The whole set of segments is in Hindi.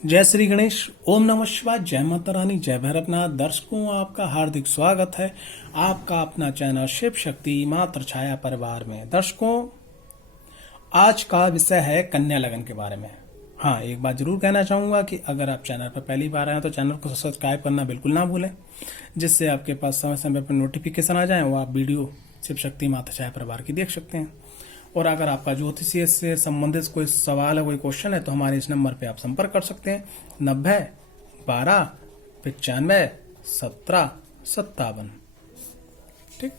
जय श्री गणेश। ओम नमः शिवाय। जय माता रानी। जय भैरवनाथ। दर्शकों, आपका हार्दिक स्वागत है आपका अपना चैनल शिव शक्ति मात्र छाया परिवार में। दर्शकों, आज का विषय है कन्या लगन के बारे में। हाँ, एक बात जरूर कहना चाहूंगा कि अगर आप चैनल पर पहली बार आए हैं तो चैनल को सब्सक्राइब करना बिल्कुल ना भूलें, जिससे आपके पास समय समय पर नोटिफिकेशन आ जाए। वो आप वीडियो शिव शक्ति माता छाया परिवार की देख सकते हैं। और अगर आपका ज्योतिषीय से संबंधित कोई सवाल है, कोई क्वेश्चन है, तो हमारे इस नंबर पे आप संपर्क कर सकते हैं 90 12 95 17 57। ठीक।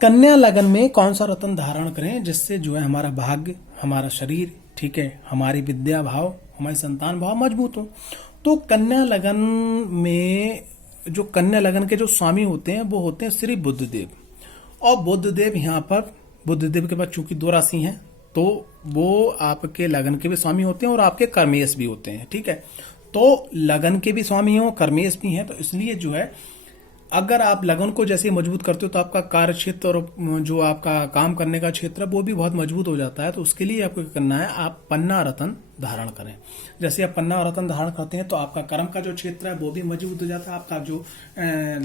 कन्या लगन में कौन सा रत्न धारण करें जिससे जो है हमारा भाग्य, हमारा शरीर, ठीक है, हमारी विद्या भाव, हमारी संतान भाव मजबूत हो। तो कन्या लगन में जो कन्या लगन के जो स्वामी होते हैं वो होते हैं श्री बुद्धदेव। और बुद्धदेव यहाँ पर, बुद्धदेव के पास चूंकि 2 राशि हैं, तो वो आपके लगन के भी स्वामी होते हैं और आपके कर्मेश भी होते हैं। ठीक है, तो लगन के भी स्वामी हो, कर्मेश भी हैं, तो इसलिए जो है अगर आप लगन को जैसे मजबूत करते हो तो आपका कार्य क्षेत्र और जो आपका काम करने का क्षेत्र है वो भी बहुत मजबूत हो जाता है। तो उसके लिए आपको क्या करना है, आप पन्ना रत्न धारण करें। जैसे आप पन्ना रत्न धारण करते हैं तो आपका कर्म का जो क्षेत्र है वो भी मजबूत हो जाता है। आपका जो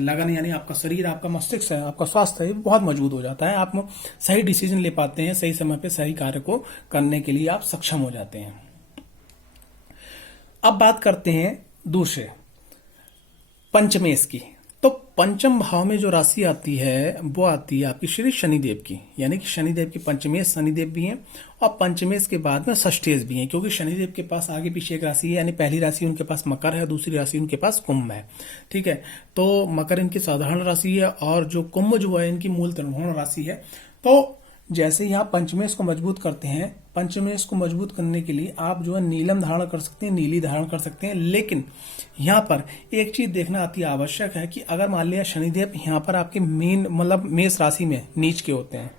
लगन यानी आपका शरीर, आपका मस्तिष्क है, आपका स्वास्थ्य है, बहुत मजबूत हो जाता है। आप सही डिसीजन ले पाते हैं, सही समय पे सही कार्य को करने के लिए आप सक्षम हो जाते हैं। अब बात करते हैं दूसरे पंचमेश की। तो पंचम भाव में जो राशि आती है वो आती है आपकी श्री शनिदेव की, यानी कि शनिदेव की पंचमेश शनिदेव भी हैं और पंचमेश के बाद में षष्ठेश भी हैं, क्योंकि शनिदेव के पास आगे पीछे एक राशि है, यानी पहली राशि उनके पास मकर है, दूसरी राशि उनके पास कुंभ है। ठीक है, तो मकर इनकी साधारण राशि है और जो कुंभ जो है इनकी मूल त्रिकोण राशि है। तो जैसे यहाँ पंचमेश को मजबूत करते हैं, पंचमेश को मजबूत करने के लिए आप जो है नीलम धारण कर सकते हैं, नीली धारण कर सकते हैं। लेकिन यहाँ पर एक चीज देखना अति आवश्यक है कि अगर मान लिया शनिदेव यहाँ पर आपके मेन मतलब मेष राशि में नीच के होते हैं,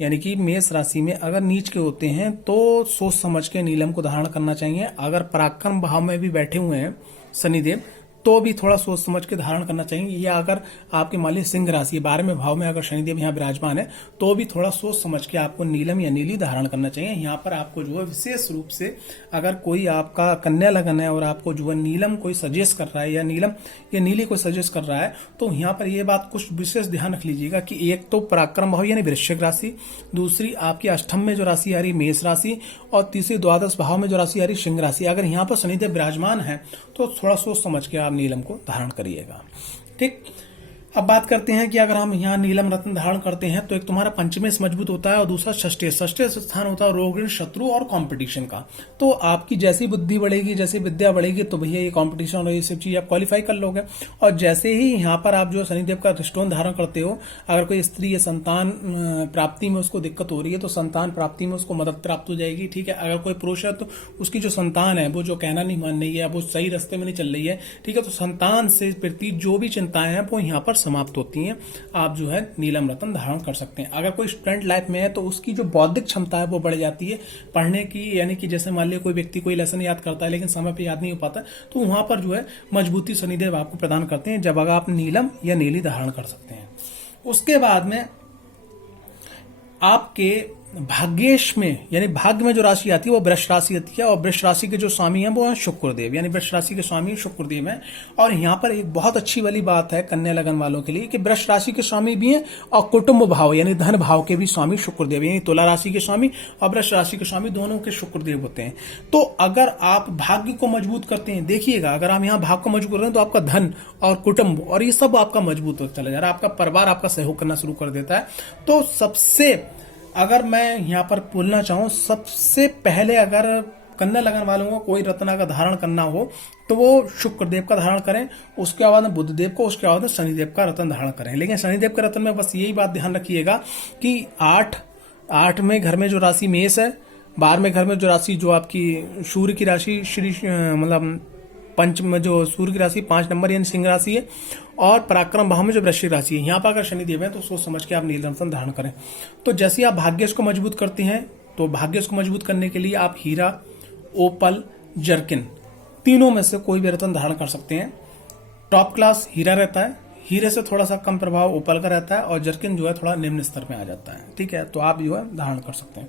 यानी कि मेष राशि में अगर नीच के होते हैं तो सोच समझ के नीलम को धारण करना चाहिए। अगर पराक्रम भाव में भी बैठे हुए हैं शनिदेव तो भी थोड़ा सोच समझ के धारण करना चाहिए। या अगर आपके मान लीजिए सिंह राशि 12वें भाव में अगर शनिदेव यहाँ विराजमान है तो भी थोड़ा सोच समझ के आपको नीलम या नीली धारण करना चाहिए। यहाँ पर आपको जो है विशेष रूप से अगर कोई आपका कन्या लगन है और आपको जो है नीलम कोई सजेस्ट कर रहा है या नीलम या नीली कोई सजेस्ट कर रहा है, तो यहाँ पर ये बात कुछ विशेष ध्यान रख लीजिएगा कि एक तो पराक्रम भाव यानी वृश्चिक राशि, दूसरी आपकी अष्टम में जो राशि आ रही मेष राशि, और तीसरी द्वादश भाव में जो राशि आ रही सिंह राशि। अगर यहाँ पर शनिदेव विराजमान है तो थोड़ा सोच समझ के आप नीलम को धारण करिएगा। ठीक। अब बात करते हैं कि अगर हम यहाँ नीलम रत्न धारण करते हैं तो एक तुम्हारा पंचमेश मजबूत होता है और दूसरा षष्ठेश। षष्ठेश स्थान होता है रोग ऋण शत्रु और कंपटीशन का। तो आपकी जैसी बुद्धि बढ़ेगी, जैसी विद्या बढ़ेगी, तो भैया ये कंपटीशन और ये सब चीज आप क्वालिफाई कर लोगे। और जैसे ही यहाँ पर आप जो शनिदेव का स्टोन धारण करते हो, अगर कोई स्त्री या संतान प्राप्ति में उसको दिक्कत हो रही है तो संतान प्राप्ति में उसको मदद प्राप्त हो जाएगी। ठीक है, अगर कोई पुरुष है तो उसकी जो संतान है वो जो कहना नहीं मान रही है, वो सही रास्ते में नहीं चल रही है, ठीक है, तो संतान से प्रति जो भी चिंताएं हैं वो यहाँ पर समाप्त होती हैं। आप जो है नीलम रत्न धारण कर सकते हैं। अगर कोई स्टूडेंट लाइफ में है तो उसकी जो बौद्धिक क्षमता है वो बढ़ जाती है पढ़ने की, यानी कि जैसे मान लिया कोई व्यक्ति कोई लेसन याद करता है लेकिन समय पे याद नहीं हो पाता, तो वहां पर जो है मजबूती शनिदेव आपको प्रदान करते हैं जब अगर आप नीलम या नीली धारण कर सकते हैं। उसके बाद में आपके भाग्येश में यानी भाग्य में जो राशि आती है वो वृष राशि आती है और वृष राशि के जो स्वामी हैं वो है शुक्रदेव, यानी वृष राशि के स्वामी शुक्रदेव हैं। और यहाँ पर एक बहुत अच्छी वाली बात है कन्या लगन वालों के लिए कि वृष राशि के स्वामी भी हैं और कुटुंब भाव यानी धन भाव के भी स्वामी शुक्रदेव, यानी तुला राशि के स्वामी और वृष राशि के स्वामी दोनों के शुक्रदेव होते हैं। तो अगर आप भाग्य को मजबूत करते हैं, देखिएगा अगर आप यहाँ भाग्य को मजबूत कर रहे हैं तो आपका धन और कुटुंब और ये सब आपका मजबूत होता चला जा रहा है, आपका परिवार आपका सहयोग करना शुरू कर देता है। तो सबसे अगर मैं यहाँ पर बोलना चाहूँ, सबसे पहले अगर कन्या लगन वालों को कोई रत्न का धारण करना हो तो वो शुक्रदेव का धारण करें, उसके बाद में बुधदेव को, उसके बाद में शनिदेव का रत्न धारण करें। लेकिन शनिदेव के रत्न में बस यही बात ध्यान रखिएगा कि 8वें घर में जो राशि मेष है, 12वें घर में जो राशि जो आपकी सूर्य की राशि श्री मतलब पंचम में जो सूर्य की राशि 5 नंबर यानी सिंह राशि है, और पराक्रम भाव में जो वृश्चिक राशि है, यहाँ पर अगर शनिदेव है तो सोच समझ के आप नील रत्न धारण करें। तो जैसे आप भाग्यश को मजबूत करते हैं तो भाग्यश को मजबूत करने के लिए आप हीरा, ओपल, जर्किन तीनों में से कोई भी रत्न धारण कर सकते हैं। टॉप क्लास हीरा रहता है, हीरे से थोड़ा सा कम प्रभाव ओपल का रहता है और जर्किन जो है थोड़ा निम्न स्तर में आ जाता है। ठीक है, तो आप जो है धारण कर सकते हैं।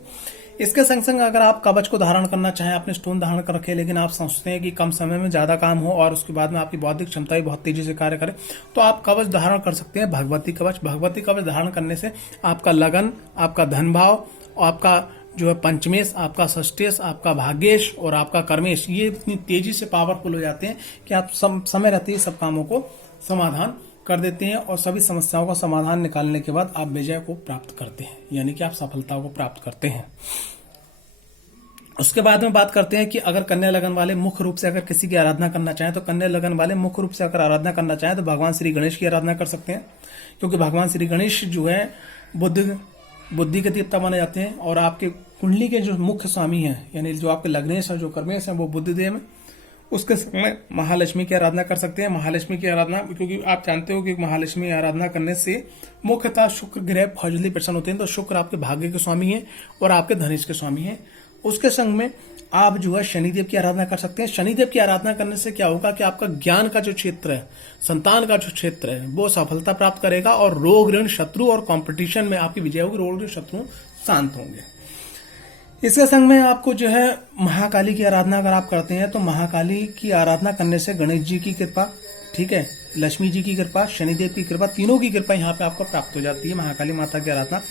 इसके संग संग अगर आप कवच को धारण करना चाहें, आपने स्टोन धारण कर रखे, लेकिन आप सोचते हैं कि कम समय में ज्यादा काम हो और उसके बाद में आपकी बौद्धिक क्षमता भी बहुत तेजी से कार्य करे, तो आप कवच धारण कर सकते हैं भगवती कवच। भगवती कवच धारण करने से आपका लगन, आपका धन भाव, आपका जो है पंचमेश, आपका षष्टेश, आपका भाग्येश और आपका कर्मेश, ये इतनी तेजी से पावरफुल हो जाते हैं कि आप समय रहते ही सब कामों को समाधान कर देते हैं और सभी समस्याओं का समाधान निकालने के बाद आप विजय को प्राप्त करते हैं, यानी कि आप सफलता को प्राप्त करते हैं। उसके बाद में बात करते हैं कि अगर कन्या लगन वाले मुख्य रूप से अगर किसी की आराधना करना चाहें, तो कन्या लगन वाले मुख्य रूप से अगर आराधना करना चाहें तो भगवान श्री गणेश की आराधना कर सकते हैं, क्योंकि भगवान श्री गणेश जो है बुद्धि के देवता माने जाते हैं और आपके कुंडली के जो मुख्य स्वामी हैं, यानी जो आपके लग्नेश और जो कर्मेश हैं वो बुद्धदेव हैं। उसके समय महालक्ष्मी की आराधना कर सकते हैं। महालक्ष्मी की आराधना, क्योंकि आप जानते हो कि महालक्ष्मी की आराधना करने से मुख्यतः शुक्र ग्रह फौजली प्रसन्न होते हैं, तो शुक्र आपके भाग्य के स्वामी हैं और आपके धनेश के स्वामी हैं। उसके संग में आप जो है शनिदेव की आराधना कर सकते हैं। शनिदेव की आराधना करने से क्या होगा कि आपका ज्ञान का जो क्षेत्र है, संतान का जो क्षेत्र है, वो सफलता प्राप्त करेगा और रोग ऋण शत्रु और कंपटीशन में आपकी विजय होगी, रोग ऋण शत्रु शांत होंगे। इसके संग में आपको जो है महाकाली की आराधना अगर आप करते हैं तो महाकाली की आराधना करने से गणेश जी की कृपा, ठीक है, लक्ष्मी जी की कृपा, शनिदेव की कृपा, तीनों की कृपा यहाँ पे आपको प्राप्त हो जाती है महाकाली माता की आराधना,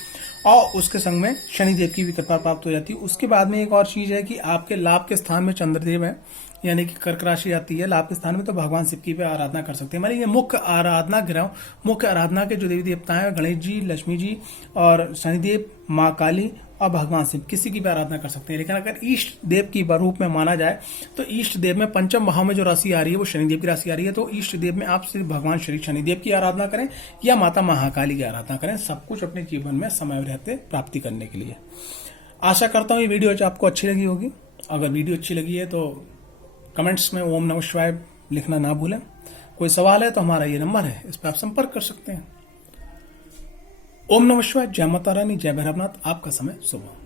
और उसके संग में शनिदेव की भी कृपा प्राप्त हो जाती है। उसके बाद में एक और चीज है कि आपके लाभ के स्थान में चंद्रदेव है, यानी कि कर्क राशि आती है लाभ के स्थान में, तो भगवान शिव की भी आराधना कर सकते हैं। हमारे ये मुख्य आराधना ग्रह, मुख्य आराधना के जो देवी देवता हैं गणेश जी, लक्ष्मी जी और शनिदेव, माँ काली और भगवान शिव, किसी की भी आराधना कर सकते हैं। लेकिन अगर इष्ट देव की रूप में माना जाए तो इष्ट देव में पंचम भाव में जो राशि आ रही है वो शनिदेव की राशि आ रही है, तो इष्ट देव में आप सिर्फ भगवान श्री शनिदेव की आराधना करें या माता महाकाली की आराधना करें, सब कुछ अपने जीवन में समय रहते प्राप्ति करने के लिए। आशा करता हूँ ये वीडियो आपको अच्छी लगी होगी। अगर वीडियो अच्छी लगी है तो कमेंट्स में ओम नमः शिवाय लिखना ना भूलें। कोई सवाल है तो हमारा ये नंबर है, इस पर आप संपर्क कर सकते हैं। ओम नमः शिवाय, जय माता रानी, जय भैरवनाथ। आपका समय शुभ हो।